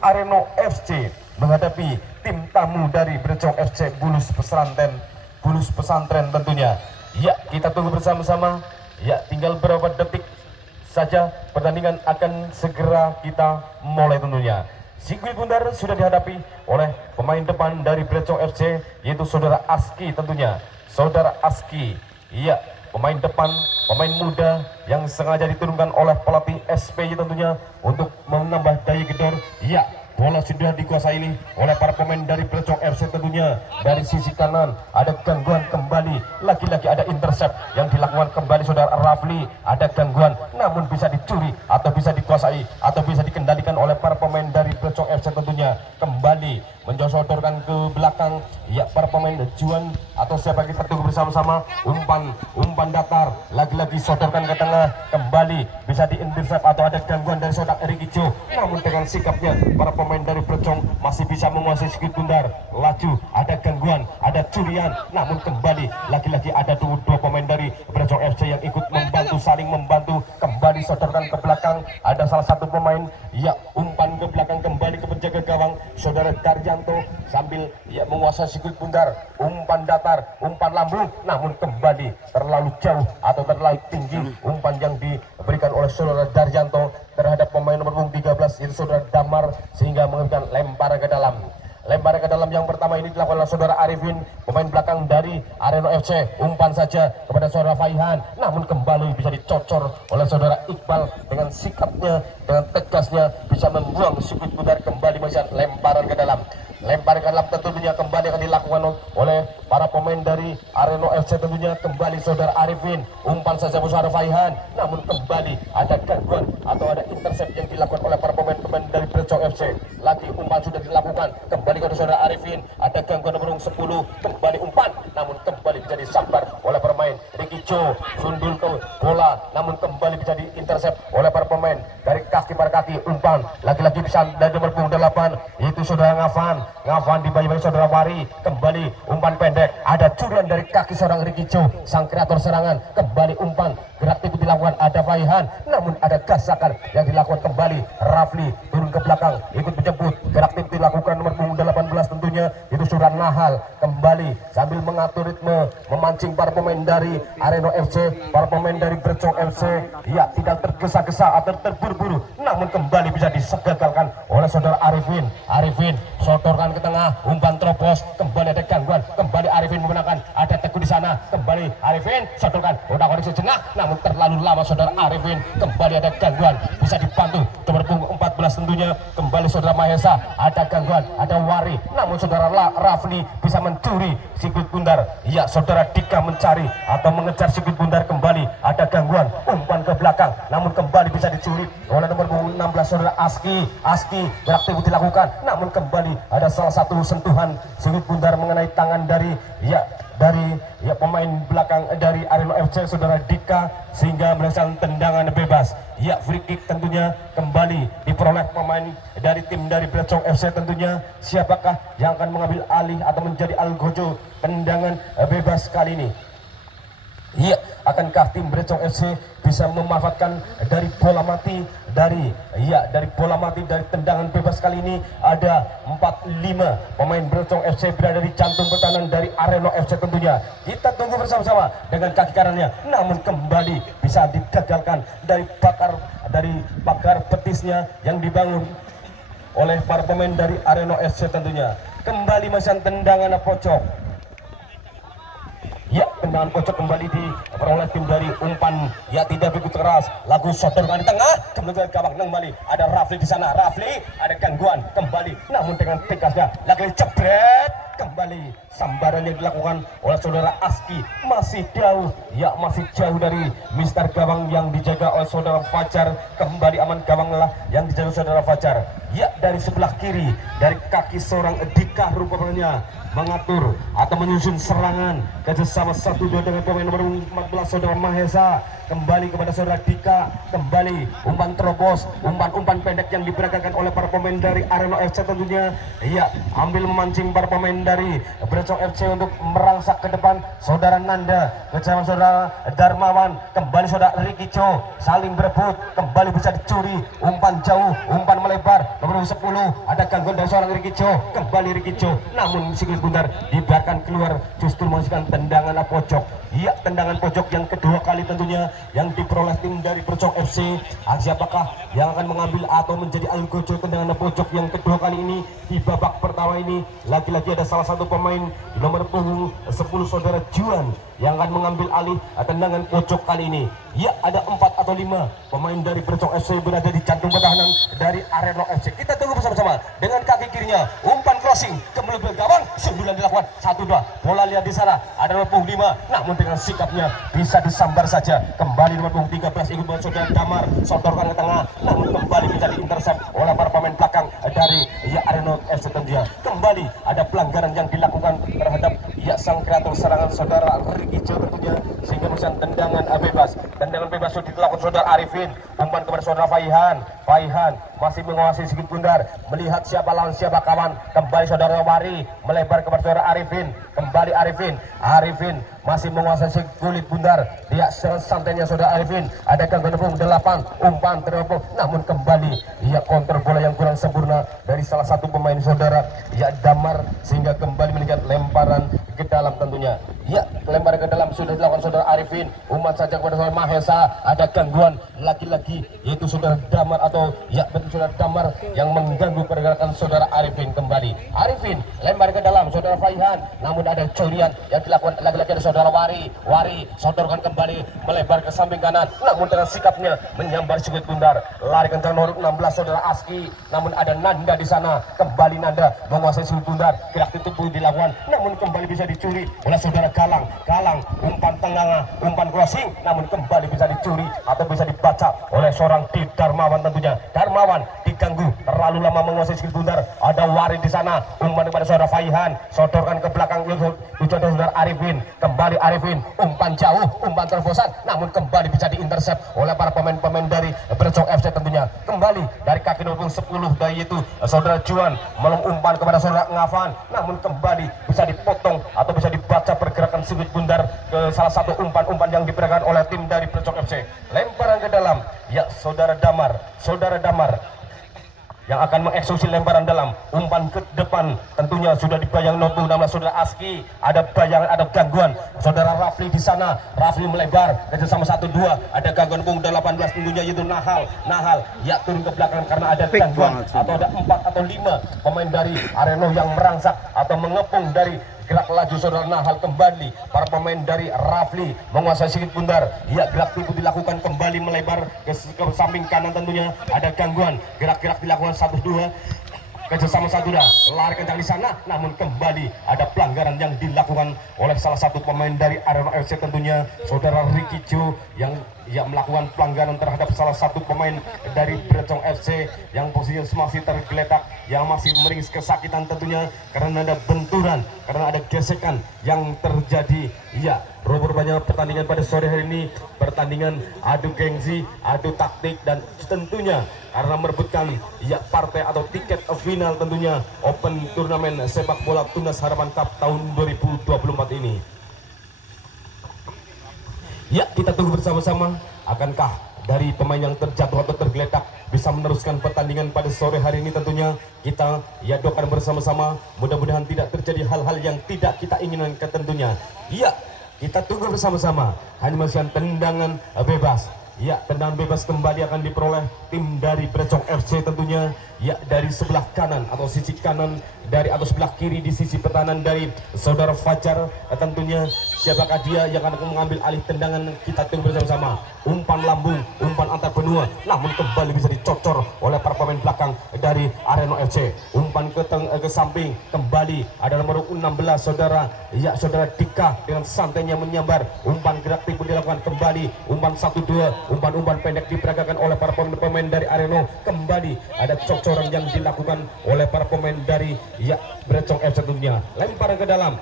Areno FC menghadapi tim tamu dari Brecong FC Bulus Pesantren tentunya. Ya, kita tunggu bersama-sama. Ya, tinggal beberapa detik saja pertandingan akan segera kita mulai tentunya. Sirkuit Bundar sudah dihadapi oleh pemain depan dari Brecong FC, yaitu saudara Aski tentunya. Saudara Aski, iya, pemain depan, pemain muda yang sengaja diturunkan oleh pelatih SPY tentunya untuk menambah daya gedor. Iya, bola sudah dikuasai ini oleh para pemain dari Brecong FC tentunya. Dari sisi kanan ada gangguan kembali, lagi-lagi ada intercept yang dilakukan kembali saudara Rafli. Ada gangguan, namun bisa dicuri atau bisa dikuasai atau bisa dikendalikan oleh para pemain dari Brecong FC tentunya. Kembali menjosodorkan ke belakang, ya, para pemain Juan atau siapa, kita tunggu bersama-sama. Umpan datar, lagi-lagi sodorkan ke tengah, kembali bisa diintercept atau ada gangguan dari saudara Rikijo. Namun dengan sikapnya para pemain dari Brecong masih bisa menguasai Sirkuit Bundar. Laju, ada gangguan, ada curian, namun kembali lagi-lagi ada dua pemain dari Brecong FC yang ikut membantu, saling membantu. Kembali sodorkan ke belakang, ada salah satu pemain, ya, umpan ke belakang kembali ke penjaga gawang saudara Darjanto sambil, ya, menguasai Sirkuit Bundar. Umpan datar, umpan lambung, namun kembali terlalu jauh atau terlalu tinggi umpan yang diberikan oleh saudara Darjanto terhadap pemain nomor punggung 13 itu saudara Damar, sehingga mengakibatkan lempar ke dalam. Lempar ke dalam yang pertama ini dilakukan oleh saudara Arifin, pemain belakang dari Areno FC. Umpan saja kepada saudara Faihan, namun kembali bisa dicocor oleh saudara Iqbal dengan sikapnya, dengan tegasnya bisa membuang Sirkuit Bundar kembali. Masih lemparan ke dalam. Lempar ke dalam tentunya kembali akan dilakukan oleh para pemain dari Areno FC tentunya. Kembali saudara Arifin, umpan saja saudara Faihan, namun kembali ada gangguan atau ada intercept yang dilakukan oleh para pemain dari Brecong FC. Lagi umpan sudah dilakukan, kembali ke saudara Arifin, ada gangguan nomor 10, kembali umpan, namun kembali bisa disambar oleh pemain Rikijo. Sundul ke bola, namun kembali bisa diintercept oleh para pemain dari kaki per kaki. Umpan lagi-lagi bisa dari nomor 8, yaitu saudara Ngafan dibayar saudara Wari. Kembali umpan pendek, ada curian dari kaki seorang Rikijo, sang kreator serangan. Kembali umpan gerak tipu dilakukan, ada Faihan, namun ada gasakan yang dilakukan kembali. Rafli turun ke belakang ikut menjemput, gerak tipu dilakukan nomor punggung 18 tentunya, itu Suran Nahal. Kembali sambil mengatur ritme, memancing para pemain dari Areno FC, para pemain dari Brecong FC, ya, tidak tergesa-gesa atau terburu-buru, namun kembali bisa disegagalkan oleh saudara Arifin. Sodorkan ke tengah, umpan terobos, kembali ada gangguan, kembali Arifin memenangkan, ada Teguh di sana, kembali Arifin sodorkan, udah koneksi sejenak, namun terlalu lama saudara Arifin. Kembali ada gangguan, bisa dibantu nomor punggung 14 tentunya. Kembali saudara Mahesa, ada gangguan, ada Wari, namun saudara Rafli bisa mencuri Sirkuit Bundar. Ya, saudara Dika mencari atau mengejar Sirkuit Bundar. Kembali ada gangguan, umpan ke belakang, namun kembali bisa dicuri oleh nomor punggung 16 saudara Aski. Gerak tipu dilakukan, namun kembali ada salah satu sentuhan Sirkuit Bundar mengenai tangan dari pemain belakang dari Areno FC saudara Dika, sehingga melakukan tendangan bebas. Ya, free kick tentunya kembali diperoleh pemain dari tim dari Brecong FC tentunya. Siapakah yang akan mengambil alih atau menjadi algojo tendangan bebas kali ini? Ya, akankah tim Brecong FC bisa memanfaatkan dari bola mati dari tendangan bebas kali ini? Ada 4-5 pemain Brecong FC berada di jantung pertahanan dari Areno FC tentunya. Kita tunggu bersama-sama dengan kaki kanannya, namun kembali bisa digagalkan dari bakar petisnya yang dibangun oleh para pemain dari Areno FC tentunya. Kembali masih tendangan pojok. Ya, tendangan pojok kembali diperoleh tim dari Umpan. Ya, tidak begitu keras. Lagu sodorkan di tengah, kemudian gawang kembali. Ada Rafli di sana. Rafli, ada gangguan kembali. Namun dengan tegasnya, lagi jebret kembali. Sambaran yang dilakukan oleh saudara Aski masih jauh. Ya, masih jauh dari Mister Gawang yang dijaga oleh saudara Fajar. Kembali aman gawang lah yang dijaga saudara Fajar. Ya, dari sebelah kiri, dari kaki seorang Dika rupanya mengatur atau menyusun serangan kerjasama 1-2 dengan pemain nomor 14 saudara Mahesa. Kembali kepada saudara Dika, kembali umpan terobos, umpan pendek yang diperagakan oleh para pemain dari Arema FC tentunya. Iya, ambil memancing para pemain dari Brecong FC untuk merangsak ke depan. Saudara Nanda bersama saudara Darmawan, kembali saudara Ricky Cho, saling berebut, kembali bisa dicuri, umpan jauh, umpan melebar nomor 10, ada gangguan dari seorang Ricky Cho, kembali Ricky Cho, namun sikil bundar dibiarkan keluar, justru menghasilkan tendangan pojok. Iya, tendangan pojok yang kedua kali tentunya yang diperoleh tim dari Brecong FC. Siapakah yang akan mengambil atau menjadi algojo tendangan pojok yang kedua kali ini di babak pertama ini? Lagi-lagi ada salah satu pemain di nomor punggung 10 saudara Juan yang akan mengambil alih tendangan pojok kali ini. Ya, ada 4 atau 5 pemain dari Brecong FC berada di jantung pertahanan dari Arema FC. Kita tunggu bersama-sama dengan kaki kirinya, umpan crossing ke belakang gawang, sundulan dilakukan 1-2. Bola lihat di sana ada nomor punggung 5, namun dengan sikapnya bisa disambar saja. Kembali nomor punggung 13 ikut dengan saudara Damar, sodorkan ke tengah, namun kembali bisa diintersep oleh para pemain belakang dari Arema FC tentunya. Kembali ada pelanggaran yang dilakukan terhadap sang kreator serangan saudara Ricky Jo tentunya, sehingga mesin tendangan bebas. Tendangan bebas sudah dilakukan saudara Arifin, umpan kepada saudara Faihan masih menguasai sikit bundar, melihat siapa lawan siapa kawan. Kembali saudara Wari melebar kepada saudara Arifin, kembali Arifin masih menguasai sikit kulit bundar. Dia santainya saudara Arifin, ada gangguan punggung 8, umpan teropong, namun kembali kontrol bola yang kurang sempurna dari salah satu pemain saudara Damar, sehingga kembali meningkat lemparan ke dalam tentunya. Lempar ke dalam sudah dilakukan saudara Arifin, umpan saja kepada saudara Mahesa, ada gangguan lagi-lagi yaitu saudara Damar atau betul saudara Damar yang mengganggu pergerakan saudara Arifin. Kembali Arifin lempar ke dalam saudara Faihan, namun ada curian yang dilakukan lagi-lagi ada saudara Wari sodorkan kembali melebar ke samping kanan, namun dengan sikapnya menyambar sikit bundar. Lari kencang nomor 16 saudara Aski, namun ada Nanda di sana, kembali Nanda menguasai sikit bundar, gerak tubuh dilakukan, namun kembali bisa dicuri oleh saudara Galang, umpan tengah, umpan crossing, namun kembali bisa dicuri atau bisa dibaca oleh seorang Darmawan tentunya. Darmawan diganggu terlalu lama menguasai sikit bundar, ada Wari di sana, umpan kepada saudara Faihan, sodorkan ke belakang tujuan saudara Arifin, kembali Arifin, umpan jauh, umpan terobosan, namun kembali bisa diintersep oleh para pemain-pemain dari Brecong FC tentunya. Kembali dari kaki nomor 10 dari itu saudara Juan umpan kepada saudara Ngafan, namun kembali bisa dipotong atau bisa dibaca pergerakan sikit bundar ke salah satu umpan-umpan yang diberikan oleh tim dari Brecong FC. Lemparan ke dalam, saudara Damar yang akan mengeksekusi lemparan dalam, umpan ke depan tentunya sudah dibayang nomor 16 saudara Aski, ada bayangan, ada gangguan saudara Rafli di sana, Rafli melebar kerjasama 1-2, ada gangguan punggung 18 tentunya yaitu Nahal turun ke belakang karena ada gangguan atau ada 4 atau 5 pemain dari Arema yang merangsak atau mengepung dari gerak laju saudara Nahal. Kembali para pemain dari Rafli menguasai sikit bundar, gerak tubuh dilakukan, kembali melebar ke samping kanan tentunya, ada gangguan, gerak-gerak dilakukan 1-2 kerjasama 1-2, lari kencang di sana, namun kembali ada pelanggaran yang dilakukan oleh salah satu pemain dari Arema FC tentunya, saudara Ricky Jo yang melakukan pelanggaran terhadap salah satu pemain dari Brecong FC yang posisinya masih tergeletak, yang masih meringis kesakitan tentunya karena ada benturan, karena ada gesekan yang terjadi. Rupanya pertandingan pada sore hari ini pertandingan adu gengsi, adu taktik, dan tentunya karena merebutkan partai atau tiket final tentunya Open Turnamen Sepak Bola Tunas Harapan Cup tahun 2024 ini. Kita tunggu bersama-sama, akankah dari pemain yang terjatuh atau tergeletak bisa meneruskan pertandingan pada sore hari ini. Tentunya kita doakan bersama-sama, mudah-mudahan tidak terjadi hal-hal yang tidak kita inginkan tentunya. Kita tunggu bersama-sama, hanya masih tendangan bebas. Tendangan bebas kembali akan diperoleh tim dari Brecong FC tentunya, dari sebelah kanan atau sisi kanan dari atau sebelah kiri di sisi pertahanan dari saudara Fajar tentunya. Siapakah dia yang akan mengambil alih tendangan? Kita tunggu bersama-sama. Umpan lambung, umpan antar benua, namun kembali bisa dicocor oleh para pemain belakang dari Arema FC. Umpan ke samping, kembali ada nomor 16 saudara Dika dengan santainya menyambar, umpan gerak tipu dilakukan, kembali umpan 1-2, umpan-umpan pendek diperagakan oleh para pemain dari Arema. Kembali ada cocoran yang dilakukan oleh para pemain dari ya Brecong FC tentunya. Lempar ke dalam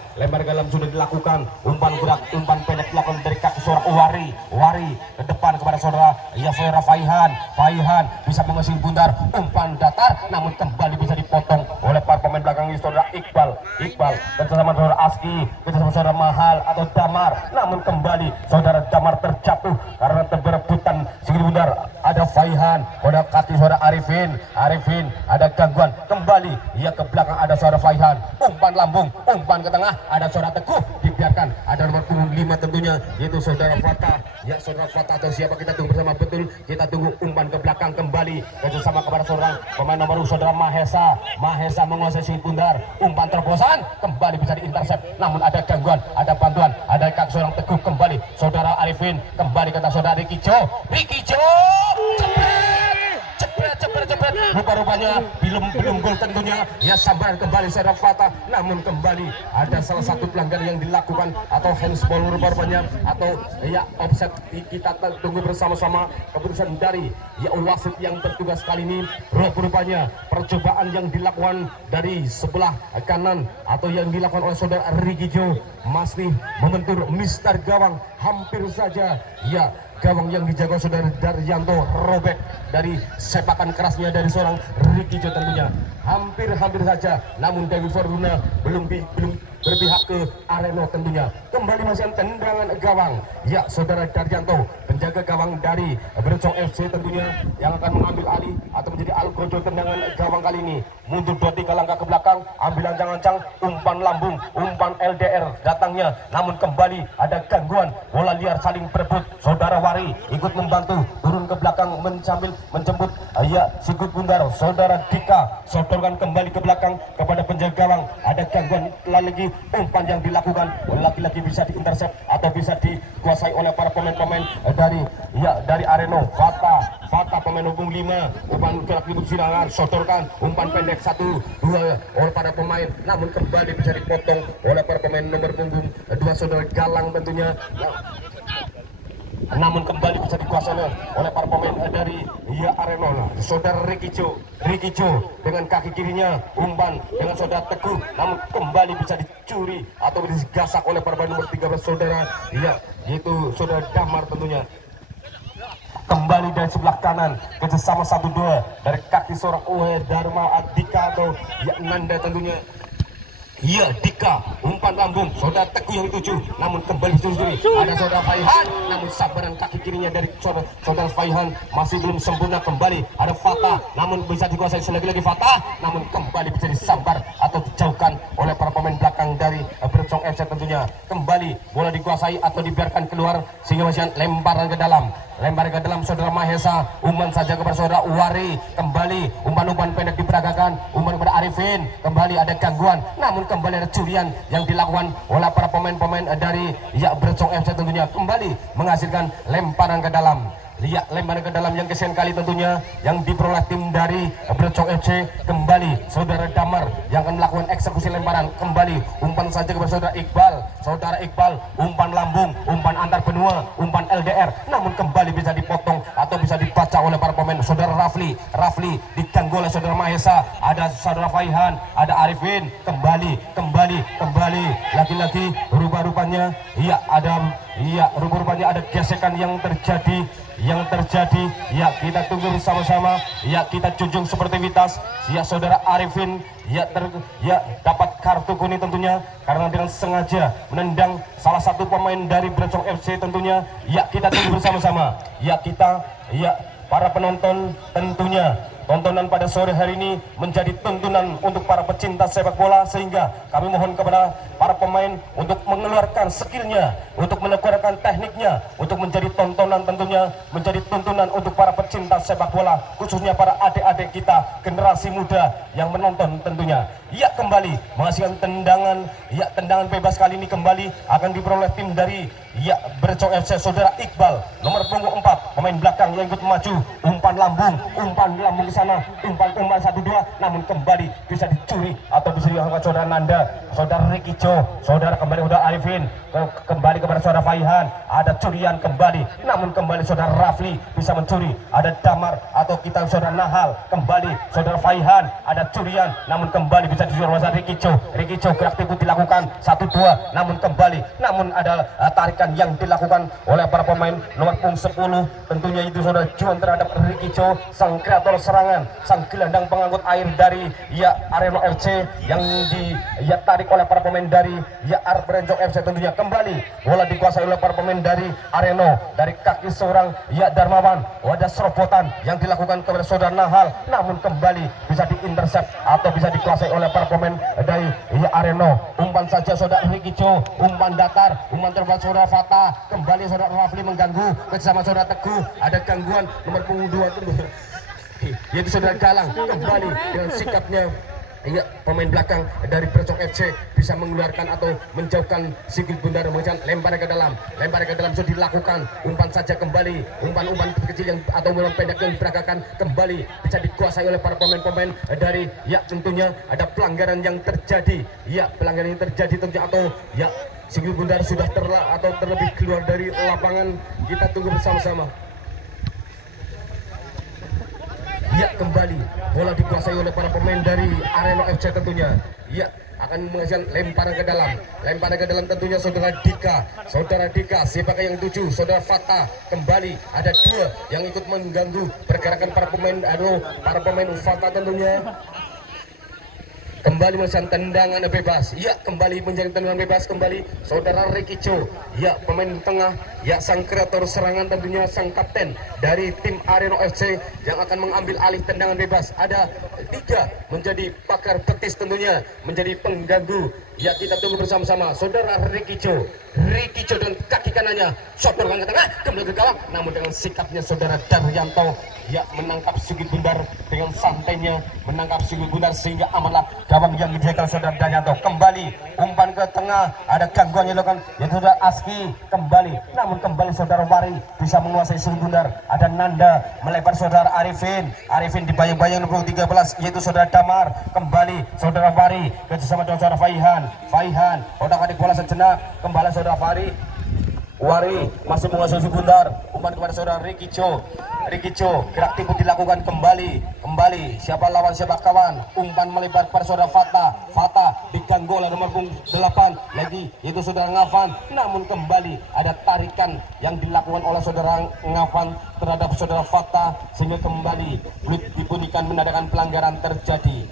sudah dilakukan, umpan gerak, umpan pendek dilakukan dari kaki seorang Wari ke depan kepada saudara ya Vera Faihan bisa mengusir bundar, umpan datar namun kembali bisa dipotong oleh para pemain belakang ini saudara Iqbal bersama saudara Aski, bersama saudara Mahal atau Damar, namun kembali saudara Damar terjatuh karena terberebutan singkir bundar. Ada Faihan, pada kaki saudara Arifin ada gangguan, kembali ia ke belakang, ada saudara Faihan, umpan lambung, umpan ke tengah, ada saudara Teguh, dibiarkan, ada nomor 5 tentunya yaitu saudara Fatah. Ya saudara Fatah atau siapa kita tunggu bersama, betul kita tunggu umpan ke belakang, kembali kerjasama kepada seorang pemain nomor saudara Mahesa menguasai singkir bundar, umpan terobosan kembali bisa diintersep, namun ada gangguan, ada bantuan, ada kaki seorang Teguh, kembali saudara Arifin, kembali kata saudara Ricky Jo, cepet rupa-rupanya belum gol tentunya. Ya sabar, kembali saudara Fatah, namun kembali ada salah satu pelanggaran yang dilakukan atau handsball rupa-rupanya atau ya offset. Kita tunggu bersama-sama keputusan dari ya wasit yang bertugas kali ini. Rupa-rupanya percobaan yang dilakukan dari sebelah kanan atau yang dilakukan oleh saudara Ricky Jo masih membentur Mister Gawang, hampir saja ya gawang yang dijaga saudara Daryanto robek dari sepakan kerasnya dari seorang Ricky Jo tentunya, hampir saja, namun Dewi Fortuna belum berpihak ke Areno tentunya. Kembali masih tendangan gawang ya saudara Daryanto, penjaga gawang dari Brecong FC tentunya, yang akan mengambil alih atau menjadi algojo tendangan gawang kali ini. Mundur 2-3 langkah ke belakang, ambil ancang-ancang, umpan lambung, umpan LDR datangnya, namun kembali ada gangguan, bola liar saling berebut. Saudara Wari ikut membantu, turun ke belakang sambil menjemput ya sikut bundar. Saudara Dika sodorkan kembali ke belakang kepada penjaga gawang, ada gangguan lagi, umpan yang dilakukan lagi-lagi bisa diintersep atau bisa dikuasai oleh para pemain-pemain dari Areno. Fatah pemain hubung 5, umpan gerak ribut silangan, sodorkan umpan pendek 1-2 oleh para pemain, namun kembali bisa dipotong oleh para pemain nomor punggung 2 saudara Galang tentunya, namun kembali bisa dikuasai oleh para pemain dari Areno. Saudara Ricky Jo dengan kaki kirinya, umpan dengan saudara Teguh, namun kembali bisa dicuri atau digasak oleh para pemain nomor 13 saudara yaitu saudara Damar tentunya. Kembali dari sebelah kanan, kerjasama 1-2 dari kaki seorang Dharma Adika atau Nanda tentunya. Iya Dika, umpan lambung, saudara Teguh yang dituju, namun kembali dicuri. Ada saudara Faihan, namun sabaran kaki kirinya dari saudara Faihan masih belum sempurna. Kembali ada Fatah, namun bisa dikuasai lagi Fatah, namun kembali bisa disambar atau dijauhkan oleh para pemain belakang dari Brecong FC tentunya. Kembali bola dikuasai atau dibiarkan keluar sehingga masih lemparan ke dalam saudara Mahesa, umpan saja kepada saudara Wari, kembali umpan-umpan pendek diperagakan, umpan kepada Arifin, kembali ada gangguan, namun kembali ada curian yang dilakukan oleh para pemain-pemain dari Brecong FC tentunya, kembali menghasilkan lemparan ke dalam. Lemparan ke dalam yang kesekian kali tentunya yang diperoleh tim dari Brecong FC. Kembali saudara Damar yang akan melakukan eksekusi lemparan, kembali umpan saja kepada saudara Iqbal, umpan lambung, umpan antar benua, umpan LDR, namun kembali bisa dipotong atau bisa dibaca oleh para pemain. Saudara Rafli diganggu oleh saudara Mahesa, ada saudara Faihan, ada Arifin, kembali lagi-lagi rupa-rupanya ada gesekan yang terjadi. Kita tunggu bersama-sama, kita junjung sportivitas. Saudara Arifin dapat kartu kuning tentunya karena dengan sengaja menendang salah satu pemain dari Brecong FC tentunya. Kita tunggu bersama-sama. Para penonton tentunya tontonan pada sore hari ini menjadi tontonan untuk para pecinta sepak bola, sehingga kami mohon kepada para pemain untuk mengeluarkan skillnya, untuk mengeluarkan tekniknya, untuk menjadi tontonan tentunya, menjadi tontonan untuk para pecinta sepak bola, khususnya para adik-adik kita generasi muda yang menonton tentunya. Kembali menghasilkan tendangan bebas kali ini kembali akan diperoleh tim dari Brecong FC saudara Iqbal, nomor punggung 4, pemain belakang yang ikut maju, umpan lambung ke sana, umpan 1-2, namun kembali bisa dicuri atau bisa dilakukan saudara Nanda, saudara Rikijo, saudara kembali saudara Arifin, kembali kepada saudara Faihan, ada curian kembali, namun kembali saudara Rafli bisa mencuri, ada Damar atau kita saudara Nahal, kembali saudara Faihan, ada curian, namun kembali bisa dijual saudara Rikijo, Rikijo gerak tipu dilakukan 1-2, namun kembali, namun ada tarikan yang dilakukan oleh para pemain nomor punggung 10, tentunya itu saudara Juan terhadap Rikijo, sang kreator serangan, sang gelandang pengangkut air dari Areno FC yang tarik oleh para pemain dari Arberenjok FC. Tentunya kembali bola dikuasai oleh para pemain dari Areno, dari kaki seorang Darmawan, ada serobotan yang dilakukan kepada saudara Nahal, namun kembali bisa diintercept atau bisa dikuasai oleh para pemain dari Areno. Umpan saja saudara Rikijo, umpan datar, umpan terbuat saudara Fata, kembali saudara Rafli mengganggu bersama saudara Teguh, ada gangguan nomor punggung 2 yaitu saudara Galang, kembali dengan sikapnya pemain belakang dari Bercok FC bisa mengeluarkan atau menjauhkan Sigit Bundar, lempar ke dalam sudah dilakukan, umpan saja kembali, umpan kecil yang atau umpan pendek yang diperagakan kembali bisa dikuasai oleh para pemain-pemain dari tentunya ada pelanggaran yang terjadi, tentunya atau Sigit Bundar sudah terlebih keluar dari lapangan. Kita tunggu bersama-sama. Kembali bola dikuasai oleh para pemain dari Areno FC tentunya. Akan menghasilkan lemparan ke dalam tentunya saudara Dika, siapakah yang tuju? Saudara Fata, kembali ada 2 yang ikut mengganggu pergerakan para pemain Fata tentunya. Kembali melakukan tendangan bebas. Kembali menjadi tendangan bebas kembali saudara Rikijo. Pemain tengah, sang kreator serangan tentunya, sang kapten dari tim Areno FC yang akan mengambil alih tendangan bebas. Ada 3 menjadi pakar betis tentunya, menjadi pengganggu. Kita tunggu bersama-sama saudara Rikijo dan kaki kanannya sodorkan ke tengah, kembali ke gawang, namun dengan sikapnya saudara Daryanto menangkap Sigit Bundar dengan santainya, menangkap Sigit Bundar sehingga amanlah gawang yang dijaga saudara Daryanto. Kembali umpan ke tengah, ada gangguan yang dilakukan yaitu saudara Aski, kembali, namun kembali saudara Wari bisa menguasai Sigit Bundar. Ada Nanda melebar saudara Arifin dibayang-bayang nomor 13 yaitu saudara Damar, kembali saudara Wari kerjasama dengan saudara Faihan, otak-atik bola sejenak, kembali saudara Wari masih menguasai Sigit Bundar, umpan kepada saudara Rikijo, gerak tipu dilakukan kembali, siapa lawan siapa kawan, umpan melebar pada saudara Fata diganggu oleh nomor 8 lagi yaitu saudara Ngafan, namun kembali ada tarikan yang dilakukan oleh saudara Ngafan terhadap saudara Fata sehingga kembali Bluit dibunyikan menandakan pelanggaran terjadi.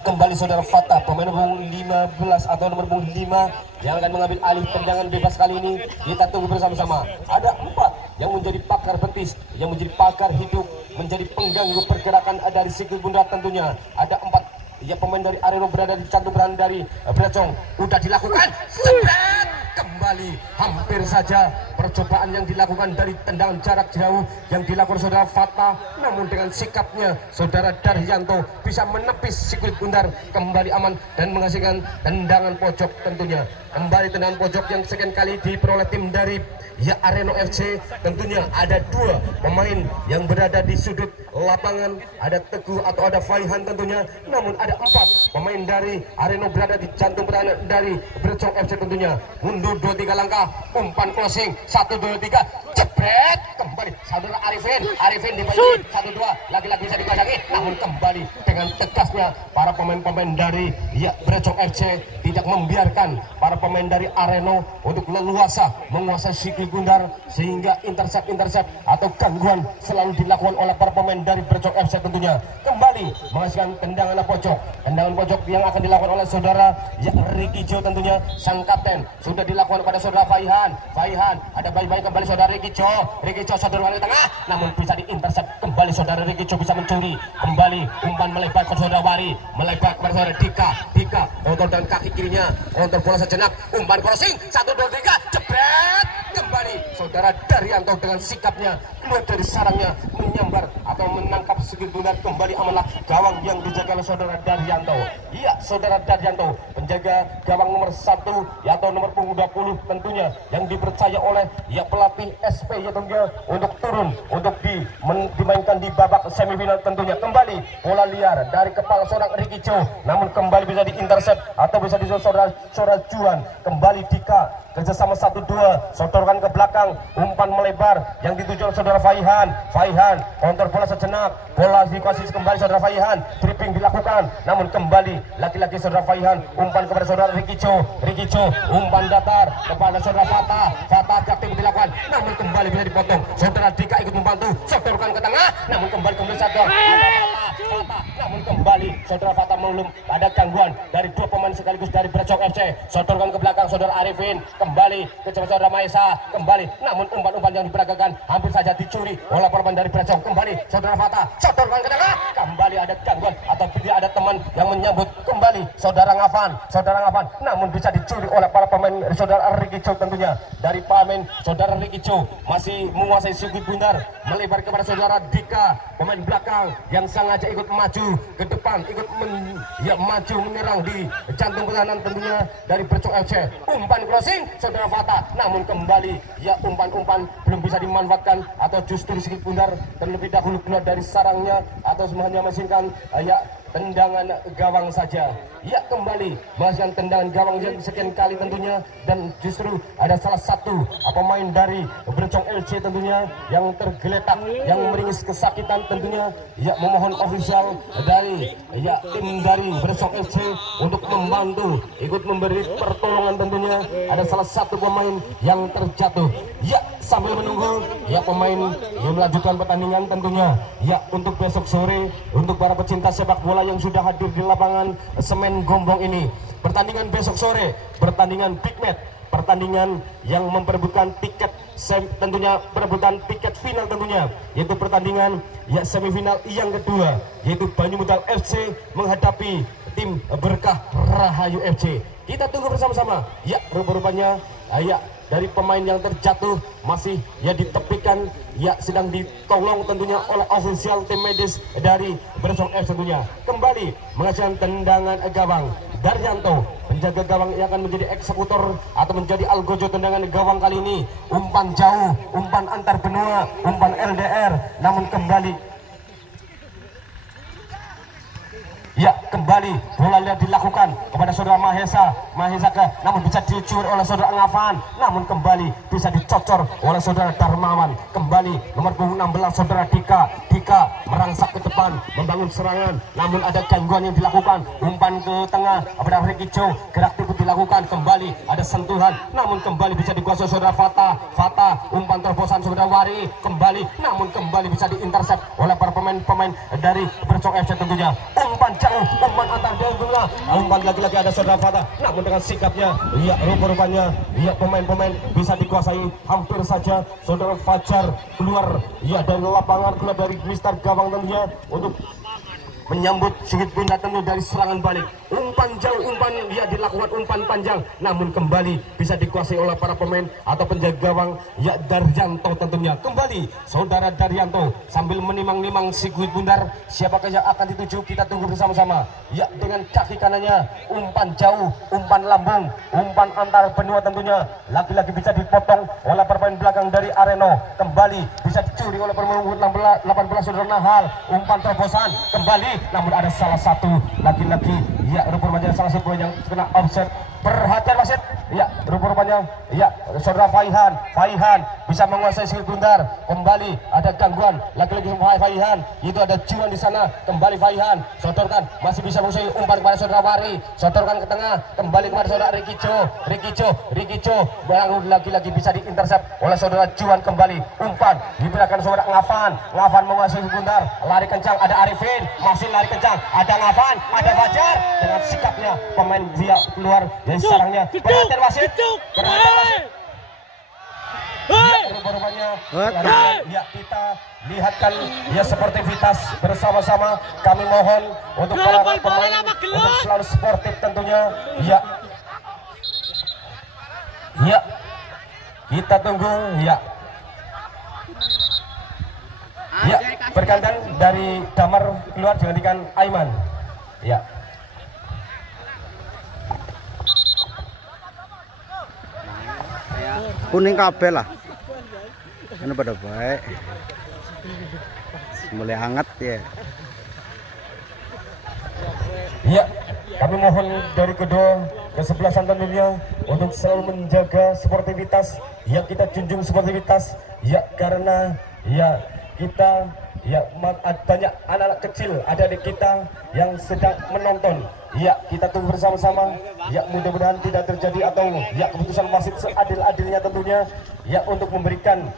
Kembali saudara Fata, pemain nomor 15 atau nomor 5 yang akan mengambil alih tendangan bebas kali ini. Kita tunggu bersama-sama. Ada 4 yang menjadi pakar betis, yang menjadi pakar hidup, menjadi pengganggu pergerakan dari Sigit Bundar tentunya. Ada 4 pemain dari Areno berada di cantum berada dari Bercong. Udah dilakukan, sebret kembali, hampir saja percobaan yang dilakukan dari tendangan jarak jauh yang dilakukan saudara Fata, namun dengan sikapnya saudara Daryanto bisa menepis Sigit Bundar kembali aman dan menghasilkan tendangan pojok tentunya. Kembali tendangan pojok yang sekian kali diperoleh tim dari Areno FC. Tentunya ada 2 pemain yang berada di sudut lapangan, ada Teguh atau ada Faihan tentunya, namun ada 4 pemain dari Areno berada di jantung berada dari Bercong FC tentunya. Mundur 2-3 langkah, umpan closing 1-2-3, jebret kembali saudara Arifin dibagi 1-2, lagi-lagi bisa dikuasai, namun kembali dengan tegasnya para pemain-pemain dari Bercong FC tidak membiarkan para pemain dari Areno untuk leluasa menguasai Sigit Bundar sehingga intercept atau gangguan selalu dilakukan oleh para pemain dari Bercok FC tentunya. Kembali menghasilkan tendangan pojok yang akan dilakukan oleh saudara Rikijo tentunya, sang kapten sudah dilakukan pada saudara Faihan, ada baik-baik kembali saudara Rikijo sodorkan ke tengah, namun bisa diintercept kembali saudara Rikijo bisa mencuri kembali, umpan melebar ke saudara Wari, melebar kepada saudara Dika kontrol dengan kaki kirinya, kontrol bola sejenak, umpan crossing 1-2-3, jebret kembali kembali saudara Daryanto dengan sikapnya keluar dari sarangnya, menyambar atau menangkap Sigit Bundar. Kembali amanlah gawang yang dijaga oleh saudara Daryanto. Iya, saudara Daryanto penjaga gawang nomor 1 ya, atau nomor punggung 20 tentunya, yang dipercaya oleh ya pelatih SP ya tentunya untuk turun untuk dimainkan di babak semifinal tentunya. Kembali bola liar dari kepala seorang Ricky Cho, namun kembali bisa diintercept atau bisa saudara Juan. Kembali Dika kerjasama 1-2, sodorkan ke belakang, umpan melebar yang dituju oleh saudara Faihan. Counter bola sejenak, bola dikuasai kembali saudara Faihan, dribbling dilakukan, namun kembali laki-laki saudara Faihan, umpan kepada saudara Ricky Cho, umpan datar kepada saudara Fata aktif dilakukan, namun kembali bisa dipotong. Saudara Dika ikut membantu, sodorkan ke tengah, namun kembali saudara Fata, namun kembali saudara Fata belum ada gangguan dari dua pemain sekaligus dari Brecong FC. Sodorkan ke belakang saudara Arifin, kembali ke saudara Maesa, kembali, namun umpan-umpan yang diperagakan hampir saja dicuri oleh pemain dari Brecong. Kembali saudara Fata, sodorkan ke tengah, kembali ada gangguan atau tidak ada teman yang menyambut. Kembali saudara Ngafan, namun bisa dicuri oleh para pemain saudara Ricky Cho tentunya. Dari pemain saudara Ricky Cho masih menguasai Sigit Bundar, melebar kepada saudara Dika, pemain belakang yang sengaja ikut maju ke depan, ikut maju menyerang di jantung pertahanan tentunya dari Brecong FC. Umpan crossing saudara Fata, namun kembali ya umpan-umpan belum bisa dimanfaatkan atau justru Sigit Bundar terlebih dahulu keluar dari sarangnya atau semuanya mesinkan tendangan gawang saja. Ya, kembali menghasilkan tendangan gawang yang sekian kali tentunya, dan justru ada salah satu pemain dari Brecong LC tentunya yang tergeletak, yang meringis kesakitan tentunya. Ya, memohon ofisial dari tim dari Brecong LC untuk membantu ikut memberi pertolongan tentunya. Ada salah satu pemain yang terjatuh. Ya, sambil menunggu pemain yang melanjutkan pertandingan tentunya. Ya, untuk besok sore untuk para pecinta sepak bola yang sudah hadir di lapangan Semen Gombong ini, pertandingan besok sore, pertandingan big match, pertandingan yang memperebutkan tiket tentunya, perebutan tiket final tentunya, yaitu pertandingan semifinal yang kedua, yaitu Banyumudal FC menghadapi tim Berkah Rahayu FC. Kita tunggu bersama-sama. Ya, rupa-rupanya dari pemain yang terjatuh masih ditepikan, sedang ditolong tentunya oleh ofisial tim medis dari Brecong FC tentunya. Kembali menghasilkan tendangan gawang Daryanto, penjaga gawang yang akan menjadi eksekutor atau menjadi algojo tendangan gawang kali ini. Umpan jauh, umpan antar benua, umpan LDR, namun kembali kembali bola liar dilakukan kepada saudara Mahesa namun bisa dicuri oleh saudara Ngafan, namun kembali bisa dicocor oleh saudara Darmawan. Kembali nomor 16 saudara Dika merangsak ke depan membangun serangan, namun ada gangguan yang dilakukan. Umpan ke tengah kepada Ricky Cho, gerak tipu dilakukan, kembali ada sentuhan, namun kembali bisa dikuasai saudara Fata, umpan terobosan saudara Wari, kembali, namun kembali bisa diintercept oleh para pemain dari Brecong FC tentunya. Umpan jauh, umpan antar diagonal, umpan lagi-lagi ada saudara Fata, namun dengan sikapnya rupa-rupanya pemain-pemain bisa dikuasai. Hampir saja saudara Fajar keluar dari lapangan, keluar dari Mister Gawang tentunya untuk menyambut Sigit Bundar tentu dari serangan balik. Umpan jauh, umpan dilakukan umpan panjang, namun kembali bisa dikuasai oleh para pemain atau penjaga gawang Daryanto tentunya. Kembali saudara Daryanto sambil menimang-nimang Sigit Bundar, siapakah yang akan dituju, kita tunggu bersama-sama. Dengan kaki kanannya umpan jauh, umpan lambung, umpan antar benua tentunya, lagi-lagi bisa dipotong oleh pemain belakang dari Areno. Kembali bisa dicuri oleh pemain 18 saudara Nahal, umpan terobosan, kembali, namun ada salah satu lagi-lagi rupa-rupanya salah satu yang kena offset. Perhatian wasit, rupa-rupanya saudara Faihan bisa menguasai Sigit Bundar. Kembali ada gangguan lagi-lagi Faihan, itu ada Juan di sana. Kembali Faihan, sodorkan, masih bisa menguasai umpan kepada saudara Wari, sodorkan ke tengah, kembali kepada saudara Ricky Cho, baru lagi-lagi bisa diintercept oleh saudara Juan. Kembali umpan diberikan saudara Ngafan menguasai Sigit Bundar, lari kencang, ada Arifin, masih lari kencang, ada Ngafan, ada Fajar, dengan sikapnya pemain dia keluar dari sarangnya. Perhatian wasit, rupa-rupanya kita lihatkan sportivitas bersama-sama. Kami mohon untuk para pemain untuk selalu sportif tentunya. kita tunggu ya. Ya, bergantian dari Damar keluar digantikan Aiman. Ya. Kuning kabel lah. Ini pada baik. Mulai hangat ya. Ya, kami mohon dari kedua kesebelasan tentunya untuk selalu menjaga sportivitas. Ya, kita junjung sportivitas. Ya, karena ya kita ya banyak anak-anak kecil, adik-adik kita yang sedang menonton. Ya, kita tunggu bersama-sama. Ya, mudah-mudahan tidak terjadi atau ya keputusan wasit seadil-adilnya tentunya. Ya, untuk memberikan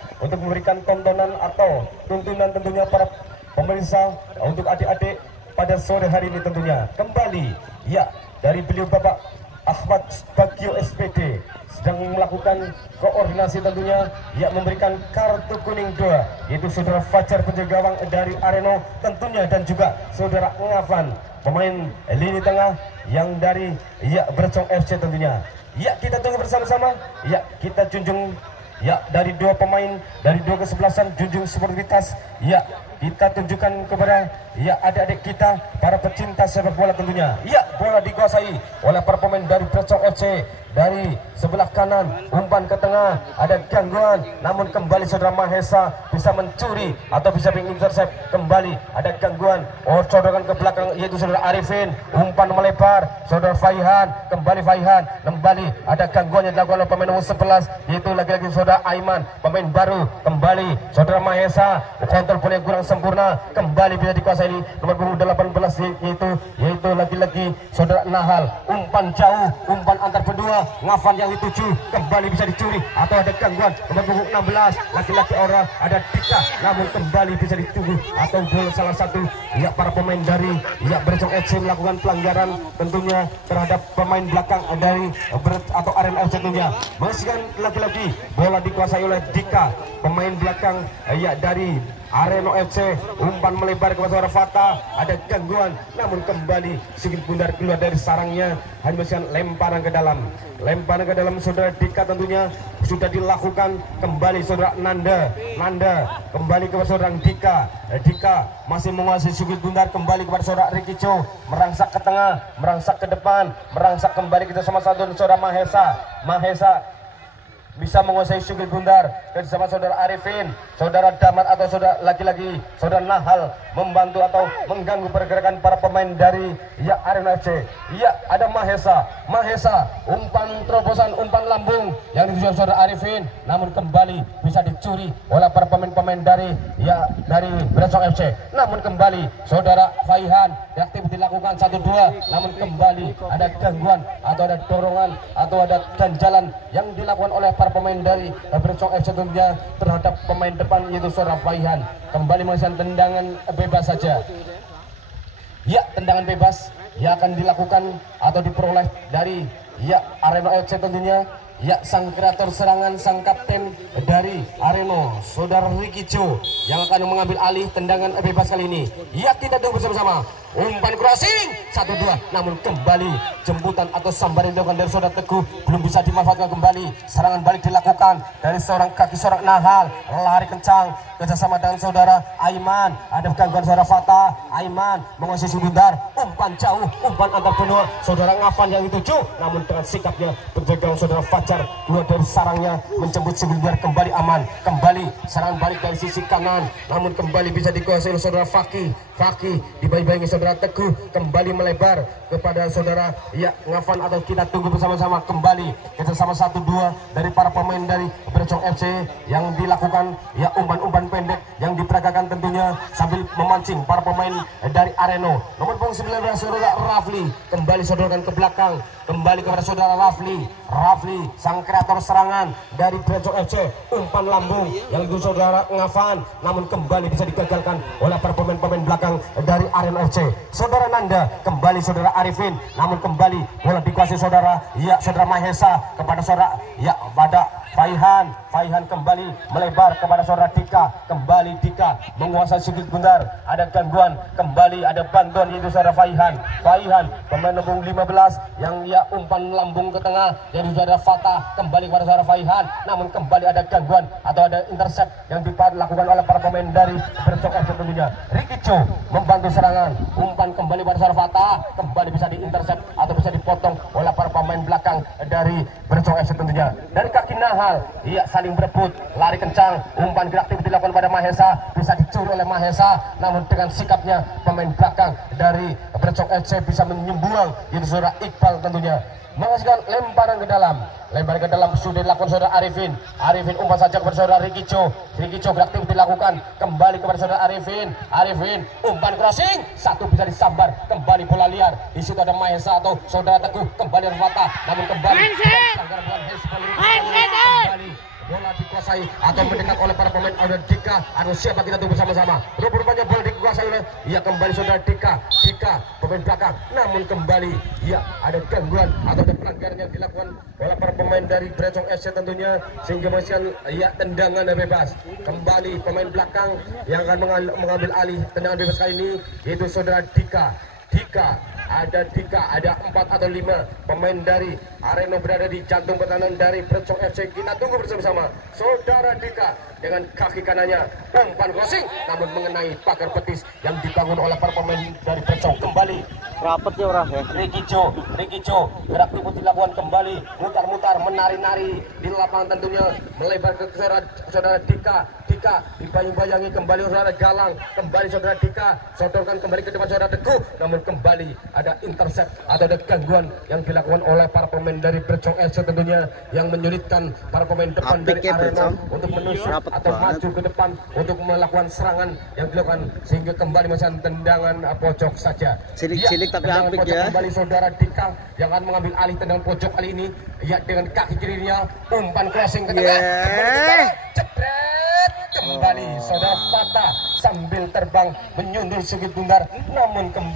tontonan atau tuntunan tentunya para pemirsa untuk adik-adik pada sore hari ini tentunya. Kembali ya dari beliau Bapak Ahmad Bagio SPD sedang melakukan koordinasi tentunya, ya memberikan kartu kuning 2 yaitu saudara Fajar penjaga gawang dari Areno tentunya, dan juga saudara Ngafan pemain lini tengah yang dari ya Bercong FC tentunya. Ya, kita tunggu bersama-sama. Ya, kita junjung ya dari dua pemain dari dua kesebelasan, junjung sportivitas. Ya, kita tunjukkan kepada ya adik-adik kita para pecinta sepak bola tentunya. Ya, bola dikuasai oleh para pemain dari Bercong FC. Dari sebelah kanan umpan ke tengah, ada gangguan, namun kembali saudara Mahesa bisa mencuri atau bisa mengintercept. Kembali ada gangguan, codokan ke belakang yaitu saudara Arifin, umpan melebar saudara Faihan, kembali Faihan, kembali ada gangguan yang dilakukan oleh pemain nomor 11 yaitu lagi-lagi saudara Aiman, pemain baru. Kembali saudara Mahesa, kontrol bola yang kurang sempurna, kembali bisa dikuasai nomor punggung 18 yaitu lagi-lagi saudara Nahal, umpan jauh, umpan antar berdua, Ngafan yang dituju, kembali bisa dicuri atau ada gangguan nomor punggung 16 laki-laki orang, ada Dika, namun kembali bisa ditunggu atau gol salah satu ya para pemain dari ya Bercong FC melakukan pelanggaran tentunya terhadap pemain belakang dari atau Arena FC tentunya. Meskipun lagi-lagi bola dikuasai oleh Dika, pemain belakang ya dari Areno FC, umpan melebar kepada saudara Fata, ada gangguan, namun kembali Sigit Bundar keluar dari sarangnya, hanya bisa lemparan ke dalam saudara Dika tentunya sudah dilakukan. Kembali saudara Nanda kembali kepada saudara Dika masih menguasai Sigit Bundar, kembali kepada saudara Ricky Cho, merangsak ke tengah, merangsak ke depan, merangsak kembali kita sama satu saudara Mahesa bisa menguasai Sigit Bundar bersama saudara Arifin, saudara Damar atau saudara lagi-lagi saudara Nahal membantu atau mengganggu pergerakan para pemain dari ya Arena FC. Ya, ada Mahesa, umpan terobosan, umpan lambung yang dituju saudara Arifin, namun kembali bisa dicuri oleh para pemain-pemain dari Bercong FC. Namun kembali saudara Faihan, aktif dilakukan 1-2, namun kembali ada gangguan atau ada dorongan atau ada ganjalan yang dilakukan oleh para pemain dari Bercong FC tentunya terhadap pemain depan yaitu saudara Faihan. Kembali menghasilkan tendangan bebas saja. Ya, tendangan bebas yang akan dilakukan atau diperoleh dari ya Arena FC tentunya. Ya, sang kreator serangan, sang kapten dari Areno, saudara Ricky Cho yang akan mengambil alih tendangan bebas kali ini. Ya, kita tunggu bersama-sama. Umpan crossing 1-2, namun kembali jemputan atau sambaran dilakukan dari saudara Teguh, belum bisa dimanfaatkan kembali. Serangan balik dilakukan dari seorang Nahal, lari kencang kerjasama dengan saudara Aiman, ada gangguan saudara Fata, Aiman menguasai Bundar, umpan jauh, umpan antar benua saudara Ngafan yang dituju, namun dengan sikapnya penjagaan saudara Fajar keluar dari sarangnya menjemput Bundar, kembali aman, kembali serangan balik dari sisi kanan, namun kembali bisa dikuasai oleh saudara Faki dibayi-bayi saudara Teguh, kembali melebar kepada saudara ya Ngafan atau kita tunggu bersama-sama. Kembali kerjasama 1-2 dari para pemain dari Bercong FC yang dilakukan ya umpan-umpan pendek yang diperagakan tentunya sambil memancing para pemain dari Areno. Nomor punggung 19 saudara Rafli, kembali saudarakan ke belakang, kembali kepada saudara Rafli sang kreator serangan dari Bercong FC, umpan lambung yang itu saudara Ngafan, namun kembali bisa digagalkan oleh para pemain-pemain belakang dari Arena FC. Saudara Nanda, kembali saudara Arifin, namun kembali bola dikuasai saudara Mahesa kepada saudara pada Faihan kembali melebar kepada saudara Dika. Kembali Dika menguasai Sigit Bundar. Ada gangguan, kembali ada bantuan yaitu saudara Faihan. Pemain lambung 15 yang ia umpan lambung ke tengah yaitu saudara Fatah. Kembali kepada saudara Faihan, namun kembali ada gangguan atau ada intercept yang dilakukan oleh para pemain dari Bercok FC tentunya. Ricky Cho membantu serangan, umpan kembali pada saudara Fatah, kembali bisa diintercept atau bisa dipotong oleh para pemain belakang dari Bercok FC tentunya. Dari kaki Nahal, ia saling berebut, lari kencang, umpan gerak tiba dilakukan pada Mahesa, bisa dicuri oleh Mahesa, namun dengan sikapnya pemain belakang dari Bercok FC bisa menyembuang yaitu saudara Iqbal tentunya. Menghasilkan lemparan ke dalam sudah dilakukan saudara Arifin umpan saja kepada saudara Ricky Cho gerak tiba dilakukan kembali kepada saudara Arifin umpan crossing, satu bisa disambar, kembali bola liar, di situ ada Mahesa atau saudara Teguh, kembali Fatah, namun kembali bola dikuasai atau mendekat oleh para pemain ada Dika. Aduh, siapa kita tunggu sama-sama. Rupanya bola dikuasai oleh kembali saudara Dika pemain belakang, namun kembali ada gangguan atau ada pelanggaran yang dilakukan oleh para pemain dari Bercok FC tentunya, sehingga masih tendangan bebas. Kembali pemain belakang yang akan mengambil alih tendangan bebas kali ini yaitu saudara Dika. Ada 4 atau 5 pemain dari Arema berada di jantung pertahanan dari Bercok FC. Kita tunggu bersama-sama saudara Dika dengan kaki kanannya, umpan crossing namun mengenai pagar betis yang dibangun oleh para pemain dari Bercok. Kembali Rapat ya orang ya. Ricky Cho gerak tipu dilakukan, kembali mutar-mutar menari-nari di lapangan tentunya, melebar ke saudara Dika dibayang-bayangi, kembali saudara Galang, kembali saudara Dika sodorkan kembali ke depan saudara Teguh, namun kembali ada intercept atau ada gangguan yang dilakukan oleh para pemain dari Bercok FC tentunya, yang menyulitkan para pemain depan dari Arema untuk menusuk atau maju ke depan untuk melakukan serangan yang dilakukan, sehingga kembali masih tendangan pojok saja. Cilik tapi tendangan apik pojok ya. kembali saudara Dika yang akan mengambil alih tendangan pojok kali ini, dengan kaki kirinya umpan crossing ke tengah, kembali saudara Fatah sambil terbang menyundul Sigit Bundar, namun kembali